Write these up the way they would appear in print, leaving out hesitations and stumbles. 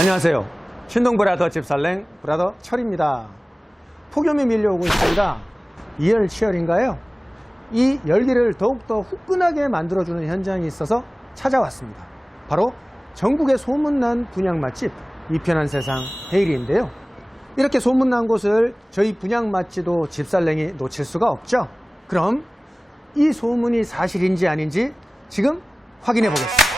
안녕하세요. 신동브라더 집살랭 브라더 철입니다. 폭염이 밀려오고 있습니다. 이열치열인가요? 이 열기를 더욱더 후끈하게 만들어주는 현장이 있어서 찾아왔습니다. 바로 전국의 소문난 분양 맛집 이편한 세상 헤이리인데요. 이렇게 소문난 곳을 저희 분양 맛집도 집살랭이 놓칠 수가 없죠. 그럼 이 소문이 사실인지 아닌지 지금 확인해 보겠습니다.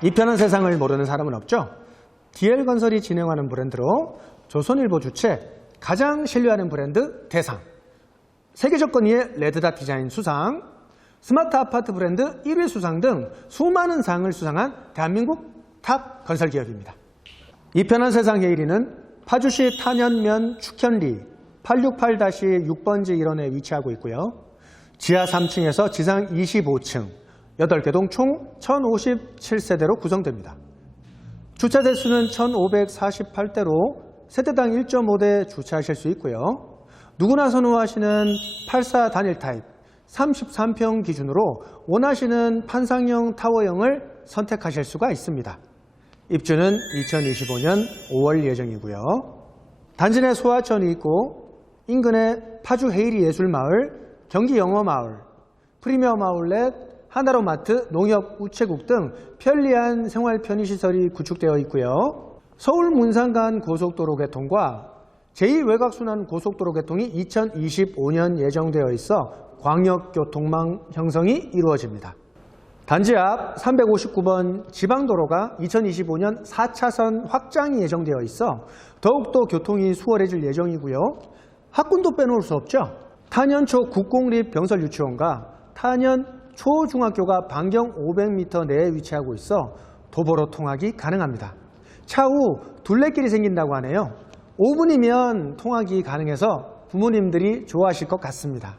이편한 세상을 모르는 사람은 없죠. DL건설이 진행하는 브랜드로 조선일보 주최 가장 신뢰하는 브랜드 대상, 세계적 건의의 레드닷 디자인 수상, 스마트 아파트 브랜드 1위 수상 등 수많은 상을 수상한 대한민국 탑 건설기업입니다. 이편한 세상 헤이리는 파주시 탄현면 축현리 868-6번지 일원에 위치하고 있고요. 지하 3층에서 지상 25층 8개 동 총 1057세대로 구성됩니다. 주차대 수는 1548대로 세대당 1.5대 주차하실 수 있고요. 누구나 선호하시는 84 단일 타입 33평 기준으로 원하시는 판상형 타워형을 선택하실 수가 있습니다. 입주는 2025년 5월 예정이고요. 단지 내 소하천이 있고 인근에 파주 헤이리 예술마을, 경기 영어마을, 프리미엄 아울렛, 하나로마트, 농협, 우체국 등 편리한 생활 편의시설이 구축되어 있고요. 서울 문산 간 고속도로 개통과 제2외곽순환 고속도로 개통이 2025년 예정되어 있어 광역교통망 형성이 이루어집니다. 단지 앞 359번 지방도로가 2025년 4차선 확장이 예정되어 있어 더욱더 교통이 수월해질 예정이고요. 학군도 빼놓을 수 없죠. 탄현초 국공립병설유치원과 탄현 초중학교가 반경 500m 내에 위치하고 있어 도보로 통학이 가능합니다. 차후 둘레길이 생긴다고 하네요. 5분이면 통학이 가능해서 부모님들이 좋아하실 것 같습니다.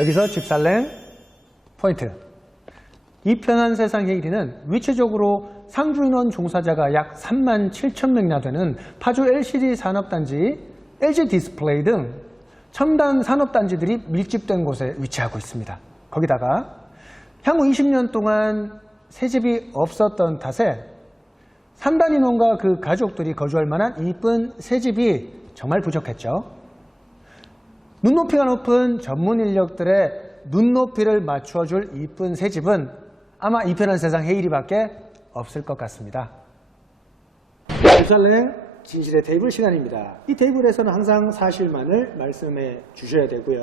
여기서 집살랭 포인트. 이편한 세상 헤이리는 위치적으로 상주인원 종사자가 약 37,000명이나 되는 파주 LCD 산업단지, LG 디스플레이 등 첨단 산업단지들이 밀집된 곳에 위치하고 있습니다. 거기다가 향후 20년 동안 새집이 없었던 탓에 산단 인원과 그 가족들이 거주할 만한 이쁜 새집이 정말 부족했죠. 눈높이가 높은 전문 인력들의 눈높이를 맞춰줄 이쁜 새집은 아마 이편한 세상 헤이리밖에 없을 것 같습니다. 집살랭 진실의 테이블 시간입니다. 이 테이블에서는 항상 사실만을 말씀해 주셔야 되고요.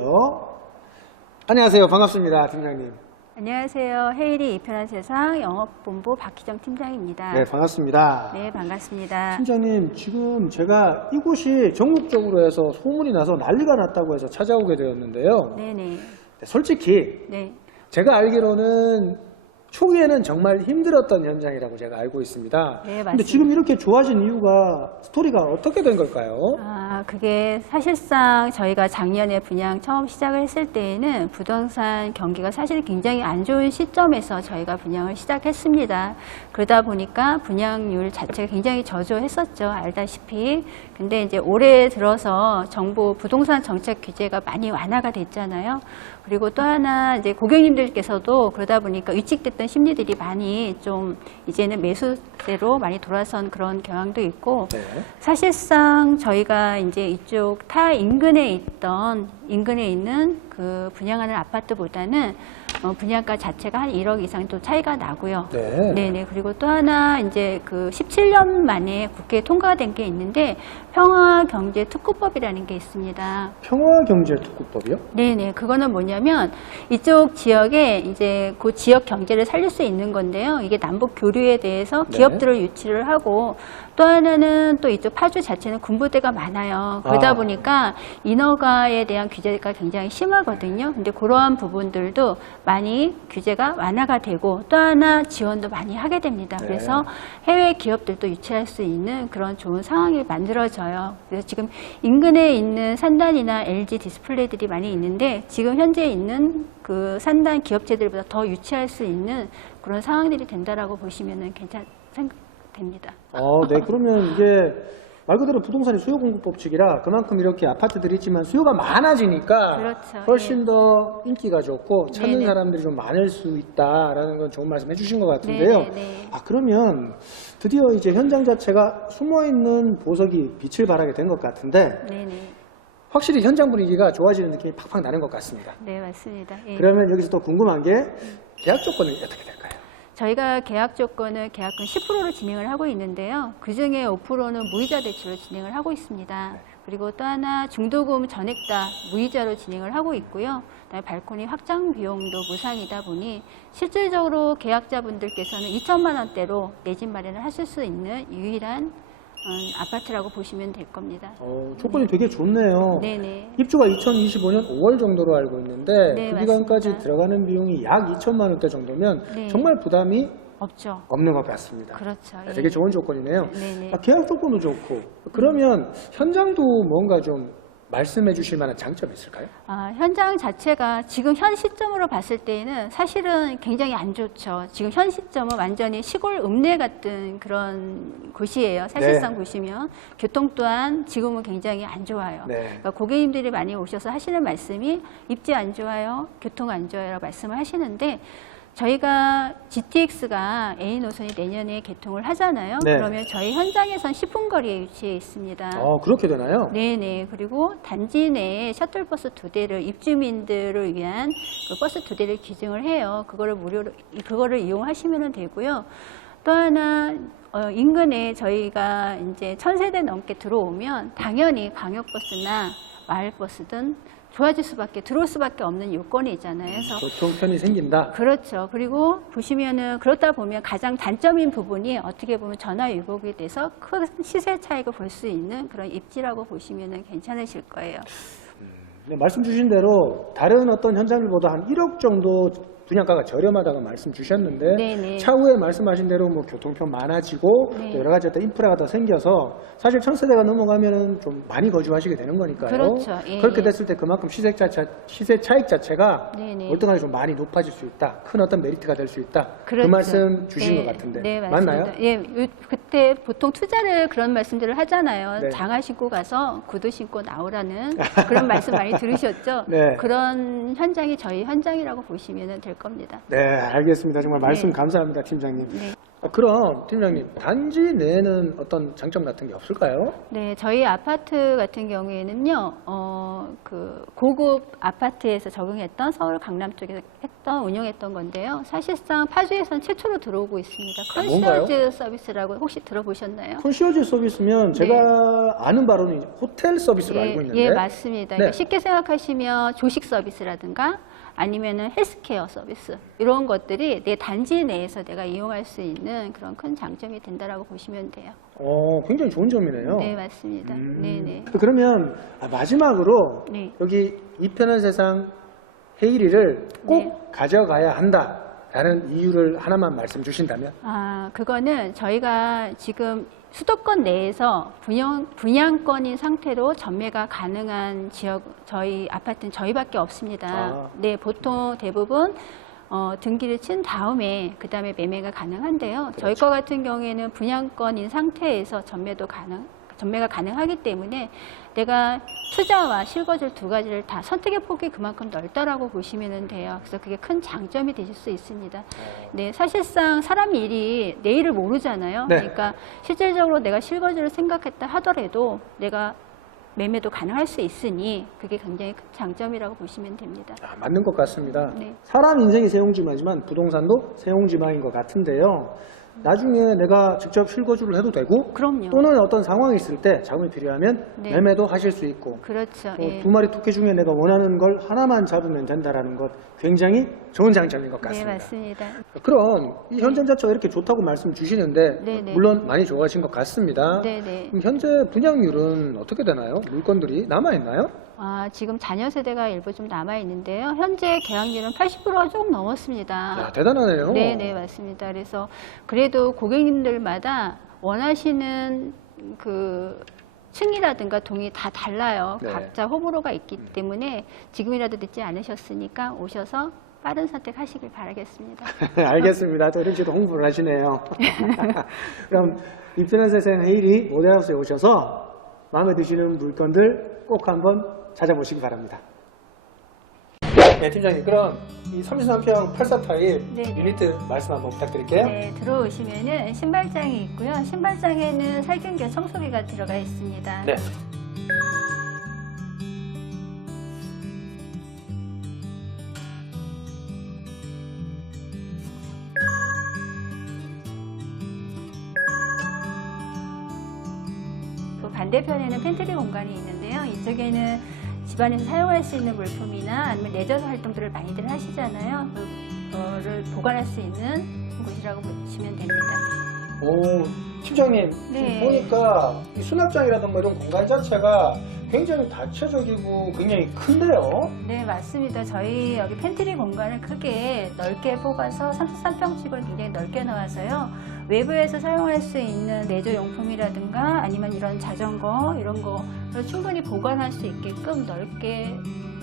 안녕하세요. 반갑습니다. 팀장님. 안녕하세요. 헤이리 이편한 세상 영업본부 박희정 팀장입니다. 네, 반갑습니다. 네, 반갑습니다. 팀장님, 지금 제가 이곳이 전국적으로 해서 소문이 나서 난리가 났다고 해서 찾아오게 되었는데요. 네네. 솔직히 네. 제가 알기로는 초기에는 정말 힘들었던 현장이라고 제가 알고 있습니다. 네, 맞습니다. 근데 지금 이렇게 좋아진 이유가 스토리가 어떻게 된 걸까요? 그게 사실상 저희가 작년에 분양 처음 시작을 했을 때에는 부동산 경기가 사실 굉장히 안 좋은 시점에서 저희가 분양을 시작했습니다. 그러다 보니까 분양률 자체가 굉장히 저조했었죠. 알다시피. 근데 이제 올해 들어서 정부 부동산 정책 규제가 많이 완화가 됐잖아요. 그리고 또 하나 이제 고객님들께서도 그러다 보니까 위축됐던 심리들이 많이 좀 이제는 매수세로 많이 돌아선 그런 경향도 있고, 네. 사실상 저희가 이제 이쪽 타 인근에 있는 그 분양하는 아파트보다는 분양가 자체가 한 1억 이상 또 차이가 나고요. 네. 네네. 그리고 또 하나 이제 그 17년 만에 국회에 통과된 게 있는데 평화경제특구법이라는 게 있습니다. 평화경제특구법이요? 네네. 그거는 뭐냐면 이쪽 지역에 이제 그 지역 경제를 살릴 수 있는 건데요. 이게 남북 교류에 대해서 네. 기업들을 유치를 하고 또 하나는 또 이쪽 파주 자체는 군부대가 많아요. 그러다 보니까 인허가에 대한 규제가 굉장히 심하거든요. 근데 그러한 부분들도 많이 규제가 완화가 되고 또 하나 지원도 많이 하게 됩니다. 네. 그래서 해외 기업들도 유치할 수 있는 그런 좋은 상황이 만들어져요. 그래서 지금 인근에 있는 산단이나 LG 디스플레이들이 많이 있는데 지금 현재 있는 그 산단 기업체들보다 더 유치할 수 있는 그런 상황들이 된다라고 보시면은 생각됩니다. 네. 그러면 이게 말 그대로 부동산이 수요 공급 법칙이라 그만큼 이렇게 아파트들이 있지만 수요가 많아지니까 그렇죠. 훨씬 더 인기가 좋고 찾는 네네. 사람들이 좀 많을 수 있다라는 건 좋은 말씀 해주신 것 같은데요. 네네네. 그러면 드디어 이제 현장 자체가 숨어있는 보석이 빛을 발하게 된 것 같은데 네네. 확실히 현장 분위기가 좋아지는 느낌이 팍팍 나는 것 같습니다. 네, 맞습니다. 예. 그러면 여기서 또 궁금한 게 계약 조건은 어떻게 될까요? 저희가 계약 조건은 계약금 10%로 진행을 하고 있는데요. 그중에 5%는 무이자 대출로 진행을 하고 있습니다. 그리고 또 하나 중도금 전액 다 무이자로 진행을 하고 있고요. 그다음에 발코니 확장 비용도 무상이다 보니 실질적으로 계약자분들께서는 2천만 원대로 내 집 마련을 하실 수 있는 유일한 아파트라고 보시면 될 겁니다. 조건이 되게 좋네요. 네네. 입주가 2025년 5월 정도로 알고 있는데 네, 그 기간까지 맞습니다. 들어가는 비용이 약 2천만 원대 정도면 네. 정말 부담이 없죠. 없는 것 같습니다. 그렇죠. 예. 되게 좋은 조건이네요. 네네. 계약 조건도 좋고 그러면 현장도 뭔가 좀 말씀해 주실 만한 장점이 있을까요? 현장 자체가 지금 현 시점으로 봤을 때에는 사실은 굉장히 안 좋죠. 지금 현 시점은 완전히 시골 읍내 같은 그런 곳이에요. 사실상 보시면 교통 또한 지금은 굉장히 안 좋아요. 네. 그러니까 고객님들이 많이 오셔서 하시는 말씀이 입지 안 좋아요, 교통 안 좋아요라고 말씀을 하시는데 저희가 GTX가 A 노선이 내년에 개통을 하잖아요. 네. 그러면 저희 현장에선 10분 거리에 위치해 있습니다. 그렇게 되나요? 네네. 그리고 단지 내에 셔틀버스 2대를 입주민들을 위한 그 버스 2대를 기증을 해요. 그거를 이용하시면 되고요. 또 하나 인근에 저희가 이제 1000세대 넘게 들어오면 당연히 광역버스나 마을버스든 들어올 수밖에 없는 요건이 있잖아요. 그래서 교통편이 생긴다. 그렇죠. 그리고 보시면은 그러다 보면 가장 단점인 부분이 어떻게 보면 전화 위복에 대해서 큰 시세 차익을 볼 수 있는 그런 입지라고 보시면은 괜찮으실 거예요. 네, 말씀 주신 대로 다른 어떤 현장들보다 한 1억 정도 분양가가 저렴하다고 말씀 주셨는데 네네. 차후에 말씀하신 대로 뭐 교통편 많아지고 네. 또 여러 가지 어떤 인프라가 더 생겨서 사실 1000세대가 넘어가면은 좀 많이 거주하시게 되는 거니까요. 그렇죠. 예, 그렇게 예. 됐을 때 그만큼 시세 차익 자체가 네네. 월등하게 좀 많이 높아질 수 있다. 큰 어떤 메리트가 될 수 있다. 그렇죠. 그 말씀 주신 네, 것 같은데 네, 맞습니다. 맞나요? 예, 그때 보통 투자를 그런 말씀들을 하잖아요. 네. 장화 신고 가서 구두 신고 나오라는 그런 말씀 많이 들으셨죠? 네. 그런 현장이 저희 현장이라고 보시면 될 겁니다. 네, 알겠습니다. 정말 말씀 네. 감사합니다, 팀장님. 네. 그럼 팀장님, 단지 내에는 어떤 장점 같은 게 없을까요? 네, 저희 아파트 같은 경우에는요, 그 고급 아파트에서 적용했던 서울 강남 쪽에서 운영했던 건데요. 사실상 파주에선 최초로 들어오고 있습니다. 뭔가요? 컨시어즈 서비스라고 혹시 들어보셨나요? 컨시어지 서비스면 제가 아는 바로는 이제 호텔 서비스로 알고 있는데. 예, 맞습니다. 네. 그러니까 쉽게 생각하시면 조식 서비스라든가 아니면은 헬스케어 서비스 이런 것들이 내 단지 내에서 내가 이용할 수 있는 그런 큰 장점이 된다라고 보시면 돼요. 굉장히 좋은 점이네요. 네, 맞습니다. 네네. 그러면 마지막으로 네. 여기 이 편한 세상 헤이리를 꼭 네. 가져가야 한다라는 이유를 하나만 말씀 주신다면? 그거는 저희가 지금 수도권 내에서 분양권인 상태로 전매가 가능한 지역, 저희 아파트는 저희밖에 없습니다. 네, 보통 대부분 등기를 친 다음에 그 다음에 매매가 가능한데요. 저희 거 같은 경우에는 분양권인 상태에서 전매가 가능하기 때문에 내가 투자와 실거주 두 가지를 다 선택의 폭이 그만큼 넓다라고 보시면 돼요. 그래서 그게 큰 장점이 되실 수 있습니다. 네, 사실상 사람 일이 내일을 모르잖아요. 네. 그러니까 실질적으로 내가 실거주를 생각했다 하더라도 내가 매매도 가능할 수 있으니 그게 굉장히 큰 장점이라고 보시면 됩니다. 맞는 것 같습니다. 네. 사람 인생이 세용지마지만 부동산도 세용지마인 것 같은데요. 나중에 내가 직접 실거주를 해도 되고 그럼요. 또는 어떤 상황이 있을 때 자금이 필요하면 네. 매매도 하실 수 있고 그렇죠. 또 예. 두 마리 토끼 중에 내가 원하는 걸 하나만 잡으면 된다라는 것 굉장히 좋은 장점인 것 네, 같습니다. 맞습니다. 그럼 이 현존자처가 이렇게 좋다고 말씀 주시는데 네, 네. 물론 많이 좋아하신 것 같습니다. 네, 네. 그럼 현재 분양률은 어떻게 되나요? 물건들이 남아있나요? 지금 자녀 세대가 일부 좀 남아 있는데요. 현재 계약률은 80%가 조금 넘었습니다. 야, 대단하네요. 네, 네, 맞습니다. 그래서 그래도 고객님들마다 원하시는 그 층이라든가 동이 다 달라요. 네. 각자 호불호가 있기 때문에 지금이라도 늦지 않으셨으니까 오셔서 빠른 선택하시길 바라겠습니다. 알겠습니다. 또 이런 식으로 홍보를 하시네요. 그럼 이편한세상 헤일이 모델하우스에 오셔서 마음에 드시는 물건들 꼭 한번 찾아보시기 바랍니다. 네, 팀장님. 그럼 이 33평 84타입 네. 유니트 말씀 한번 부탁드릴게요. 네, 들어오시면은 신발장이 있고요. 신발장에는 살균기와 청소기가 들어가 있습니다. 네. 그 반대편에는 팬트리 공간이 있는데요. 이쪽에는 집안에서 사용할 수 있는 물품이나 아니면 레저 활동들을 많이들 하시잖아요. 그거를 보관할 수 있는 곳이라고 보시면 됩니다. 오, 팀장님. 네. 지금 보니까 이 수납장이라든가 이런 공간 자체가 굉장히 다채적이고 굉장히 큰데요. 네, 맞습니다. 저희 여기 팬트리 공간을 크게 넓게 뽑아서 33평씩을 굉장히 넓게 넣어서요. 외부에서 사용할 수 있는 레저 용품이라든가 아니면 이런 자전거 이런 거를 충분히 보관할 수 있게끔 넓게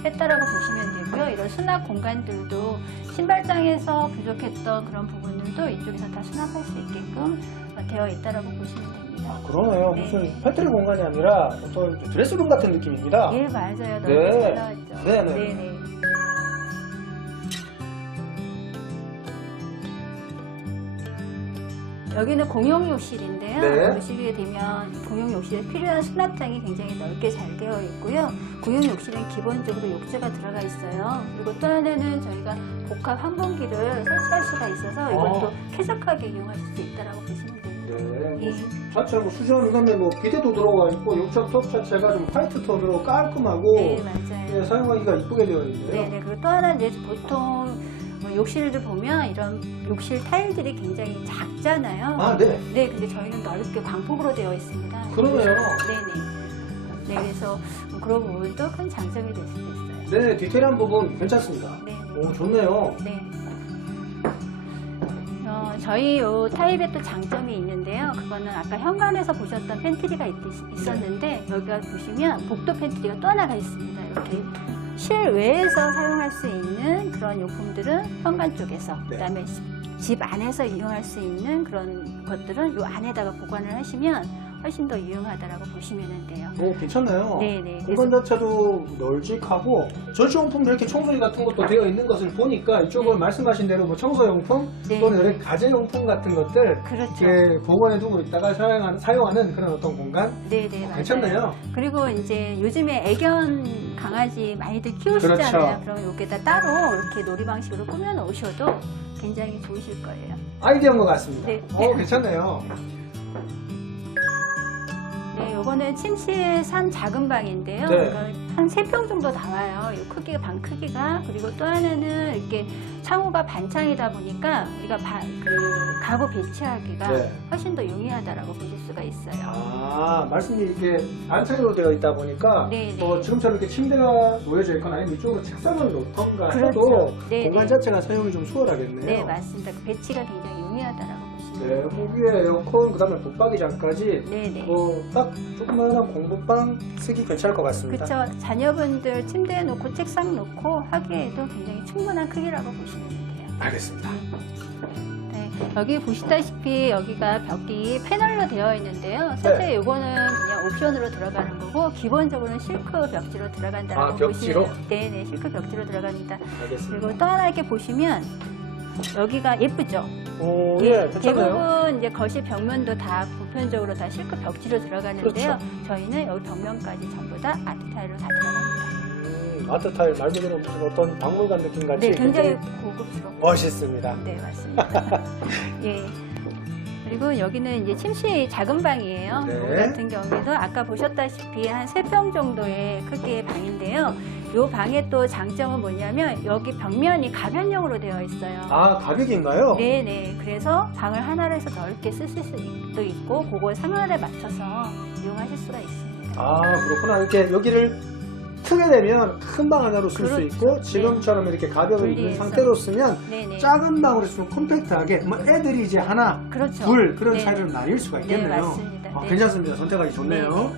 했다라고 보시면 되고요. 이런 수납 공간들도 신발장에서 부족했던 그런 부분들도 이쪽에서 다 수납할 수 있게끔 되어 있다라고 보시면 됩니다. 아, 그러네요. 네. 무슨 팬트리 공간이 아니라 어떤 드레스룸 같은 느낌입니다. 예, 맞아요. 넓게 네. 잘 나왔죠. 네네. 네네. 여기는 공용 욕실인데요. 네. 보시게 되면 공용 욕실에 필요한 수납장이 굉장히 넓게 잘 되어 있고요. 공용 욕실은 기본적으로 욕조가 들어가 있어요. 그리고 또 하나는 저희가 복합 환풍기를 설치할 수가 있어서 이것도 쾌적하게 이용하실 수 있다고 보시면 됩니다. 네. 예. 자체 뭐 수전 이런데 뭐 비데도 들어가 있고 욕조톱 자체가 좀 화이트 톤으로 깔끔하고 네, 맞아요. 네, 사용하기가 이쁘게 되어 있네요. 네네. 그리고 또 하나 이제 보통 뭐 욕실을 보면 이런 욕실 타일들이 굉장히 작잖아요. 아, 네. 네, 근데 저희는 넓게 광폭으로 되어 있습니다. 그러네요. 네네. 네, 그래서 그런 부분도 큰 장점이 될 수도 있어요. 네, 디테일한 부분 괜찮습니다. 네. 오, 좋네요. 네. 저희 요 타입의 또 장점이 있는데요. 그거는 아까 현관에서 보셨던 팬트리가 있었는데 여기가 보시면 복도 팬트리가 또 하나가 있습니다. 이렇게 실외에서 사용할 수 있는 그런 용품들은 현관 쪽에서 네. 그다음에 집 안에서 이용할 수 있는 그런 것들은 요 안에다가 보관을 하시면 훨씬 더 유용하다라고 보시면 돼요. 오, 괜찮네요. 네네. 공간 자체도 널찍하고 전시용품도 이렇게 청소기 같은 것도 되어 있는 것을 보니까 이쪽은 네. 말씀하신 대로 뭐 청소용품 네. 또는 여러 가재용품 같은 것들 그렇죠. 이렇게 보관해두고 있다가 사용하는 그런 어떤 공간 네네. 맞아요. 괜찮네요. 그리고 이제 요즘에 애견 강아지 많이들 키우시잖아요. 그렇죠. 그럼 여기다 따로 이렇게 놀이 방식으로 꾸며 놓으셔도 굉장히 좋으실 거예요. 아이디어인 것 같습니다. 네. 괜찮네요. 네, 요거는 침실 산 작은 방인데요. 네. 그러니까 한 3평 정도 나와요. 이 크기가, 방 크기가. 그리고 또 하나는 이렇게 창호가 반창이다 보니까 우리가 가구 배치하기가 네. 훨씬 더 용이하다라고 보실 수가 있어요. 아, 말씀이 이렇게 안창으로 되어 있다 보니까 네, 네. 뭐 지금처럼 이렇게 침대가 놓여져 있거나 아니면 이쪽으로 책상을 놓던가 그렇죠. 해도 네, 공간 네. 자체가 사용이 좀 수월하겠네요. 네, 맞습니다. 그 배치가 굉장히 용이하다라고 보시면 네, 뭐 위에 에어컨, 그 다음에 붙박이장까지 네네. 뭐 딱 조그마한 공부방 쓰기 괜찮을 것 같습니다. 그렇죠. 자녀분들 침대에 놓고 책상 놓고 하기에도 굉장히 충분한 크기라고 보시면 돼요. 알겠습니다. 네, 여기 보시다시피 여기가 벽이 패널로 되어 있는데요. 사실 이거는 그냥 옵션으로 들어가는 거고 기본적으로는 실크 벽지로 들어간다고 아, 벽지로? 보시면 네네 실크 벽지로 들어갑니다. 알겠습니다. 그리고 또 하나 이렇게 보시면 여기가 예쁘죠? 오, 예, 예, 괜찮아요. 대부분 이제 거실 벽면도 다 보편적으로 다 실크 벽지로 들어가는데요. 그렇죠. 저희는 여기 벽면까지 전부 다 아트 타일로 다 들어갑니다. 아트 타일 말 그대로 무슨 어떤 박물관 느낌 같이 네, 굉장히 고급스럽고 멋있습니다. 네, 맞습니다. 예. 그리고 여기는 이제 침실 작은 방이에요. 네. 여기 같은 경우에도 아까 보셨다시피 한 3평 정도의 크기의 방인데요. 이 방의 또 장점은 뭐냐면 여기 벽면이 가변형으로 되어 있어요. 아, 가벽인가요? 네네. 그래서 방을 하나로 해서 넓게 쓰실 수도 있고 그걸 상하에 맞춰서 이용하실 수가 있습니다. 아, 그렇구나. 이렇게 여기를 크게 되면 큰 방 하나로 쓸 수 그렇죠. 있고 지금처럼 이렇게 가벽을 있는 분리해서. 상태로 쓰면 네네. 작은 방으로 쓰면 컴팩트하게 뭐 애들이 이제 하나, 그렇죠. 둘 그런 네. 차이를 나뉠 수가 네, 있겠네요. 맞습니다. 아, 네. 괜찮습니다. 선택하기 좋네요.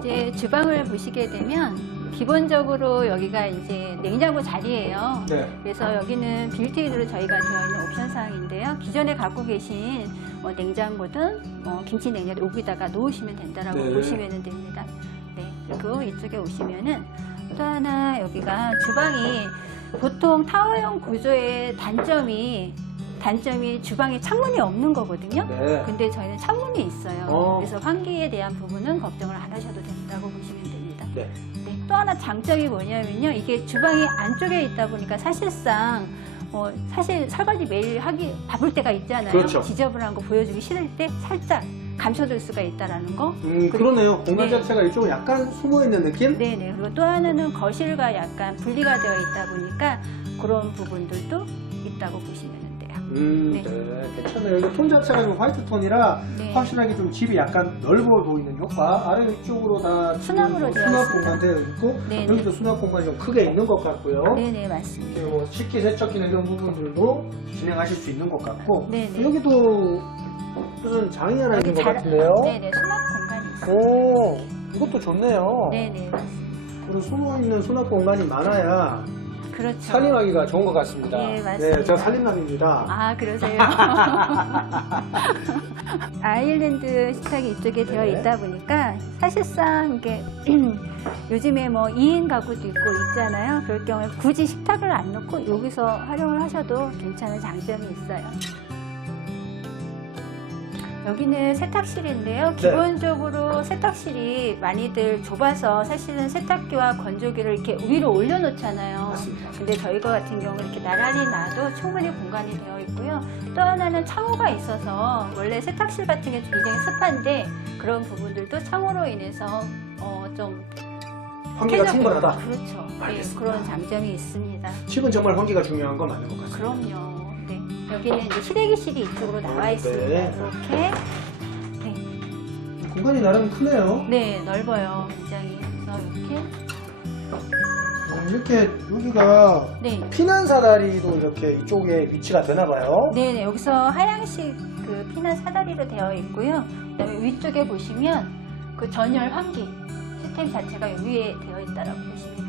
이제 주방을 보시게 되면 기본적으로 여기가 이제 냉장고 자리예요. 네. 그래서 여기는 빌트인으로 저희가 되어 있는 옵션 사항인데요. 기존에 갖고 계신 냉장고든 김치 냉장고 여기다가 놓으시면 된다라고 네. 보시면 됩니다. 네. 그리고 이쪽에 오시면은 또 하나 여기가 주방이 보통 타워형 구조의 단점이 주방에 창문이 없는 거거든요. 네. 근데 저희는 창문이 있어요. 어. 그래서 환기에 대한 부분은 걱정을 안 하셔도 된다고 보시면 됩니다. 네. 네, 또 하나 장점이 뭐냐면요. 이게 주방이 안쪽에 있다 보니까 사실상 사실 설거지 매일 하기 바쁠 때가 있잖아요. 그렇죠. 지저분한 거 보여주기 싫을 때 살짝 감춰둘 수가 있다라는 거. 그러네요. 공간 네. 자체가 이쪽은 약간 숨어있는 느낌? 네네. 그리고 또 하나는 거실과 약간 분리가 되어 있다 보니까 그런 부분들도 있다고 보시면 돼요. 네. 네. 괜찮아요. 이거 톤 자체가 좀 화이트 톤이라 네. 확실하게 좀 집이 약간 넓어 보이는 효과. 아래 위쪽으로 다 수납으로 되어 수납 있습니다. 공간 되어 있고 네네. 여기도 수납 공간이 좀 크게 있는 것 같고요. 네네, 맞습니다. 그리고 식기, 세척기나 이런 부분들도 진행하실 수 있는 것 같고 네네. 여기도 무슨 장이 하나 있는 것 같은데요? 네네, 수납 공간이 있어요. 오, 이것도 좋네요. 네네, 맞습니다. 그리고 숨어있는 수납 공간이 많아야 그렇죠. 살림하기가 좋은 것 같습니다. 네, 맞습니다. 네, 제가 살림남입니다. 아, 그러세요? 아일랜드 식탁이 이쪽에 되어 네. 있다 보니까 사실상 이게 요즘에 뭐 2인 가구도 있고 있잖아요. 그럴 경우에 굳이 식탁을 안 놓고 여기서 활용을 하셔도 괜찮은 장점이 있어요. 여기는 세탁실인데요. 네. 기본적으로 세탁실이 많이들 좁아서 사실은 세탁기와 건조기를 이렇게 위로 올려놓잖아요. 맞습니다. 근데 저희가 같은 경우는 이렇게 나란히 놔도 충분히 공간이 되어 있고요. 또 하나는 창호가 있어서 원래 세탁실 같은 게 굉장히 습한데 그런 부분들도 창호로 인해서 좀 환기가 충분하다. 그렇죠. 네, 알겠습니다. 그런 장점이 있습니다. 집은 정말 환기가 중요한 건 맞는 것 같습니다. 그럼요. 네. 여기는 이제 시래기실이 이쪽으로 나와 있습니다. 네. 이렇게. 네. 공간이 나름 크네요. 네, 넓어요. 굉장히. 그래서 이렇게. 이렇게 여기가 네. 피난 사다리도 이렇게 이쪽에 위치가 되나 봐요. 네네. 여기서 하향식 그 피난 사다리로 되어 있고요. 그다음에 위쪽에 보시면 그 전열 환기 시스템 자체가 위에 되어 있다라고 보시면 돼요.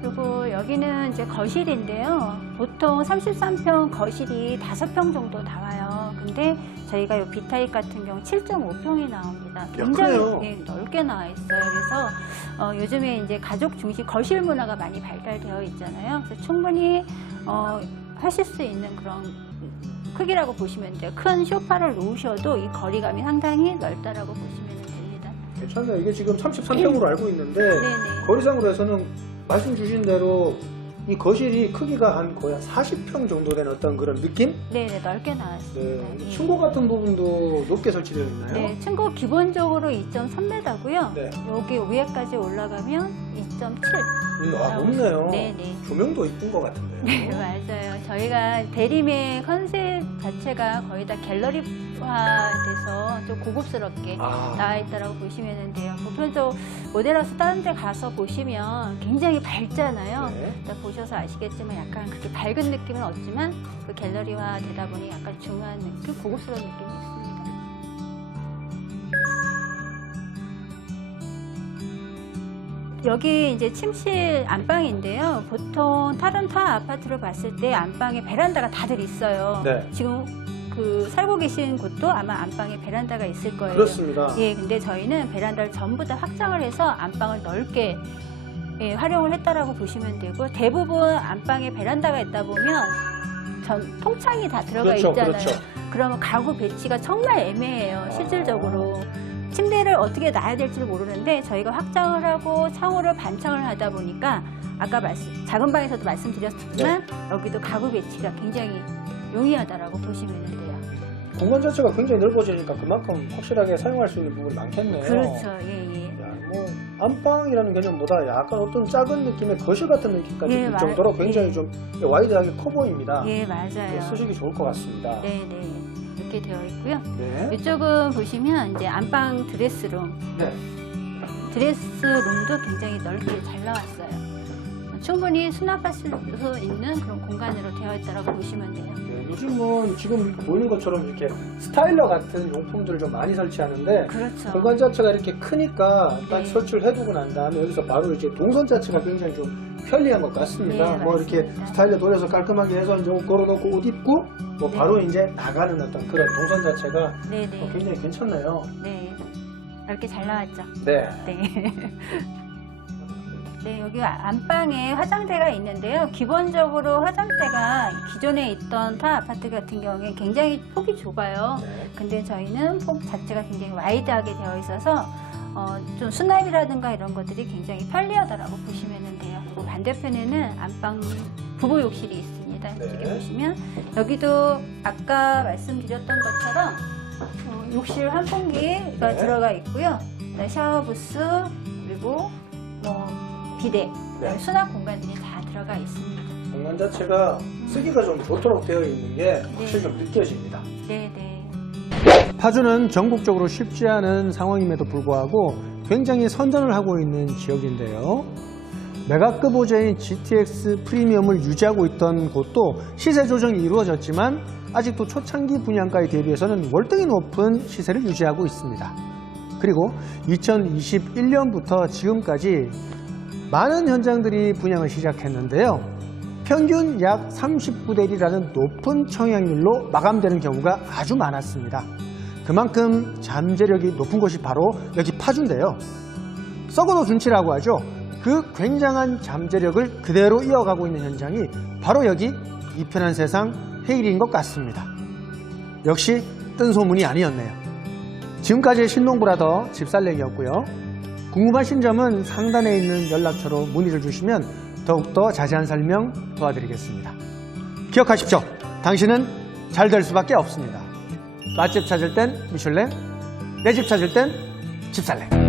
그리고 여기는 이제 거실인데요. 보통 33평 거실이 5평 정도 나와요. 근데 저희가 이 B타입 같은 경우 7.5평이 나옵니다. 굉장히 크네요. 네, 넓게 나와 있어요. 그래서 요즘에 이제 가족 중심 거실 문화가 많이 발달되어 있잖아요. 그래서 충분히 하실 수 있는 그런 크기라고 보시면 돼요. 큰 소파를 놓으셔도 이 거리감이 상당히 넓다라고 보시면 됩니다. 괜찮아요. 이게 지금 33평으로 알고 있는데 네네. 거리상으로 해서는 말씀 주신 대로 이 거실이 크기가 한 거의 40평 정도 되는 어떤 그런 느낌? 네네, 넓게 나왔습니다. 네. 예. 층고 같은 부분도 높게 설치되어 있나요? 네, 층고 기본적으로 2.3m고요. 네. 여기 위에까지 올라가면 2.7. 높네요. 네네. 조명도 이쁜 것 같은데요. 네, 맞아요. 저희가 대림의 컨셉 자체가 거의 다 갤러리화돼서 좀 고급스럽게 나와 있다고 보시면 돼요. 보편적으로 모델하우스 다른 데 가서 보시면 굉장히 밝잖아요. 네. 보셔서 아시겠지만 약간 그렇게 밝은 느낌은 없지만 그 갤러리화 되다 보니 약간 중요한 느낌, 고급스러운 느낌이 있습니다. 여기 이제 침실 안방인데요. 보통 다른 타 아파트를 봤을 때 안방에 베란다가 다들 있어요. 네. 지금 그 살고 계신 곳도 아마 안방에 베란다가 있을 거예요. 그렇습니다. 예, 근데 저희는 베란다를 전부 다 확장을 해서 안방을 넓게 활용을 했다라고 보시면 되고 대부분 안방에 베란다가 있다 보면 통창이 다 들어가 그렇죠, 있잖아요. 그렇죠. 그러면 가구 배치가 정말 애매해요. 실질적으로. 침대를 어떻게 놔야 될지 모르는데 저희가 확장을 하고 창호를 반창을 하다 보니까 아까 작은 방에서도 말씀드렸지만 여기도 가구 배치가 굉장히 용이하다라고 보시면 돼요. 공간 자체가 굉장히 넓어지니까 그만큼 확실하게 사용할 수 있는 부분이 많겠네요. 그렇죠. 예. 야, 뭐 안방이라는 개념보다 약간 어떤 작은 느낌의 거실 같은 느낌까지 예, 들 정도로 굉장히 예. 좀 와이드하게 커 보입니다. 예, 맞아요. 쓰시기 좋을 것 같습니다. 네. 이렇게 되어 있고요. 네. 이쪽은 보시면 이제 안방 드레스룸. 네. 드레스룸도 굉장히 넓게 잘 나왔어요. 충분히 수납할 수 있는 그런 공간으로 되어 있다고 보시면 돼요. 네, 요즘은 지금 보이는 것처럼 이렇게 스타일러 같은 용품들을 좀 많이 설치하는데 그렇죠. 공간 자체가 이렇게 크니까 딱 네. 설치를 해두고 난 다음에 여기서 바로 이제 동선 자체가 굉장히 좀 편리한 것 같습니다. 네, 뭐 이렇게 맞습니다. 스타일러 돌려서 깔끔하게 해서 이제 옷 걸어놓고 옷 입고 뭐 네. 바로 이제 나가는 어떤 그런 동선 자체가 네네. 굉장히 괜찮네요. 네. 이렇게 잘 나왔죠. 네. 네. 네, 여기 안방에 화장대가 있는데요. 기본적으로 화장대가 기존에 있던 타 아파트 같은 경우에 굉장히 폭이 좁아요. 네. 근데 저희는 폭 자체가 굉장히 와이드하게 되어 있어서 좀 수납이라든가 이런 것들이 굉장히 편리하다라고 보시면 돼요. 그리고 반대편에는 안방 부부 욕실이 있습니다. 이렇게 네. 보시면 여기도 아까 말씀드렸던 것처럼 욕실 환풍기가 네. 들어가 있고요. 샤워 부스 그리고 비데 네. 수납 공간들이 다 들어가 있습니다. 공간 자체가 쓰기가 좀 좋도록 되어 있는 게 확실히 네. 좀 느껴집니다. 네네. 파주는 전국적으로 쉽지 않은 상황임에도 불구하고 굉장히 선전을 하고 있는 지역인데요. 메가급 호재인 GTX 프리미엄을 유지하고 있던 곳도 시세 조정이 이루어졌지만 아직도 초창기 분양가에 대비해서는 월등히 높은 시세를 유지하고 있습니다. 그리고 2021년부터 지금까지 많은 현장들이 분양을 시작했는데요. 평균 약 39대 1이라는 높은 청약률로 마감되는 경우가 아주 많았습니다. 그만큼 잠재력이 높은 곳이 바로 여기 파주인데요. 썩어도 준치라고 하죠. 그 굉장한 잠재력을 그대로 이어가고 있는 현장이 바로 여기 이편한 세상 헤일인 것 같습니다. 역시 뜬 소문이 아니었네요. 지금까지의 신농브라더 집살랭이었고요. 궁금하신 점은 상단에 있는 연락처로 문의를 주시면 더욱더 자세한 설명 도와드리겠습니다. 기억하십시오. 당신은 잘 될 수밖에 없습니다. 맛집 찾을 땐 미슐랭, 내 집 찾을 땐 집살랭.